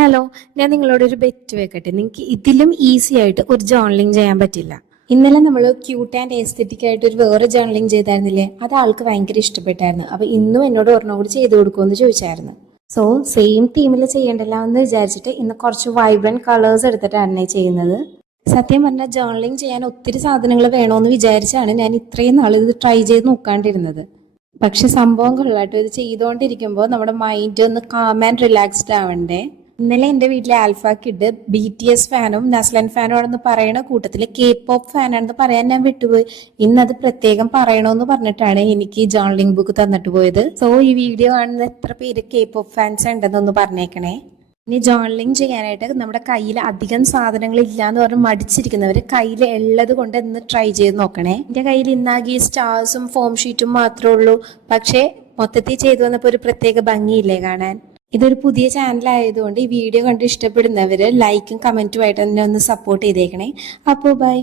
Hello, ഞാൻ നിങ്ങളോടൊരു bet വെക്കട്ടെ. നിങ്ങൾക്ക് ഇതിലും ഈസി ആയിട്ട് ഒരു ജേർണലിംഗ് ചെയ്യാൻ പറ്റില്ല. ഇന്നലെ നമ്മൾ ക്യൂട്ട് ആൻഡ് എസ്തെറ്റിക് ആയിട്ട് ഒരു വേറെ ജേർണലിംഗ് ചെയ്തായിരുന്നില്ലേ? അത് ആൾക്ക് ഭയങ്കര ഇഷ്ടപ്പെട്ടായിരുന്നു. അപ്പൊ ഇന്നും എന്നോട് ഒരെണ്ണം കൂടി ചെയ്തു കൊടുക്കുമെന്ന് ചോദിച്ചായിരുന്നു. സോ സെയിം തീമിൽ ചെയ്യണ്ടല്ലോ എന്ന് വിചാരിച്ചിട്ട് ഇന്ന് കുറച്ച് വൈബ്രന്റ് കളേഴ്സ് എടുത്തിട്ടാണ് ചെയ്യുന്നത്. സത്യം പറഞ്ഞാൽ ജേർണലിംഗ് ചെയ്യാൻ ഒത്തിരി സാധനങ്ങൾ വേണമെന്ന് വിചാരിച്ചാണ് ഞാൻ ഇത്രയും നാൾ ഇത് ട്രൈ ചെയ്ത് നോക്കാണ്ടിരുന്നത്. പക്ഷെ സംഭവം കൊള്ളാട്ടോ. ഇത് ചെയ്തുകൊണ്ടിരിക്കുമ്പോൾ നമ്മുടെ മൈൻഡ് ഒന്ന് കാം ആൻഡ് റിലാക്സ്ഡ് ആവണ്ടേ. ഇന്നലെ എൻ്റെ വീട്ടിലെ ആൽഫ കിഡ് BTS ഫാനും നസ്ലൻ ഫാനും ആണെന്ന് പറയണ കൂട്ടത്തിൽ K-pop ഫാനാണെന്ന് പറയാൻ ഞാൻ വിട്ടുപോയി. ഇന്നത് പ്രത്യേകം പറയണമെന്ന് പറഞ്ഞിട്ടാണ് എനിക്ക് ജേർണലിംഗ് ബുക്ക് തന്നിട്ട് പോയത്. സോ ഈ വീഡിയോ കാണുന്ന എത്ര പേര് K-pop ഫാൻസ് ഉണ്ടെന്നൊന്ന് പറഞ്ഞേക്കണേ. ഇനി ജേർണലിംഗ് ചെയ്യാനായിട്ട് നമ്മുടെ കയ്യിൽ അധികം സാധനങ്ങൾ ഇല്ലാന്ന് പറഞ്ഞ് മടിച്ചിരിക്കുന്നവർ കയ്യിൽ ഉള്ളത് കൊണ്ട് ഒന്ന് ട്രൈ ചെയ്ത് നോക്കണേ. എൻ്റെ കയ്യിൽ ഇന്നാകെ സ്റ്റാർസും ഫോം ഷീറ്റും മാത്രമേ ഉള്ളൂ. പക്ഷേ മൊത്തത്തിൽ ചെയ്തു വന്നപ്പോൾ ഒരു പ്രത്യേക ഭംഗിയില്ലേ കാണാൻ. ഇതൊരു പുതിയ ചാനൽ ആയതുകൊണ്ട് ഈ വീഡിയോ കണ്ട് ഇഷ്ടപ്പെടുന്നവർ ലൈക്കും കമന്റുമായിട്ട് തന്നെ ഒന്ന് സപ്പോർട്ട് ചെയ്തേക്കണേ. അപ്പോൾ ബൈ.